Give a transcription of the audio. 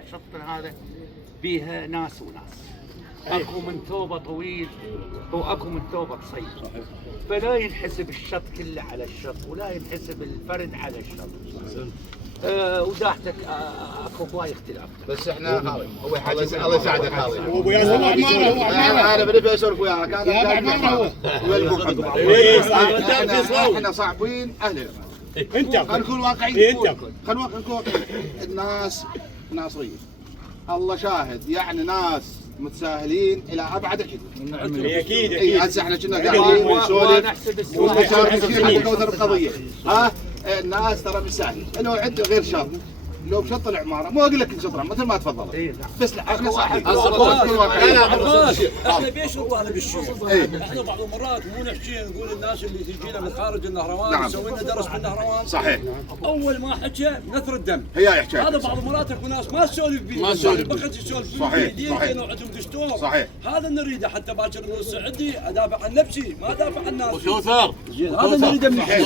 على الشط هذا بيها ناس وناس، اكو من ثوبه طويل واكو من ثوبه قصير، فلا ينحسب الشط كله على الشط ولا ينحسب الفرد على الشط. وداحتك اكو هواي اختلاف. بس احنا خالد هو الله يساعدك خالد. هو ابو ياسر انا بدي اسولف وياك. احنا صعبين اهل العمارة. انت خلينا نكون واقعيين. خلينا نكون واقعيين. الناس ناصريين. الله شاهد، يعني ناس متساهلين الى ابعد الحدود. اكيد اي هسه احنا كنا قاعدين ونسولف ونشارك حتى كوثر القضيه. ها الناس ترى متساهلين، لو عنده غير شرط، لو بشط العماره مو اقول لك شطره مثل ما تفضلت، بس لا احنا صاحبين. احنا بيشربوا اهل بالشيء. احنا بعض المرات مو نحكي نقول الناس اللي تجينا من خارج النهروان نسوي لنا درس بالنهروان. صحيح. اول ما حكى نثر الدم. هي حكايه. هذا بعض المرات اكو ناس ما تسولف بيه. ما تسولف بيه. بقت يسولف بيه. صحيح. لانه عندهم دستور. صحيح. هذا نريده حتى باكر نقول سعدي ادافع عن نفسي ما ادافع عن الناس. وشو ثار؟ هذا نريده من الحين.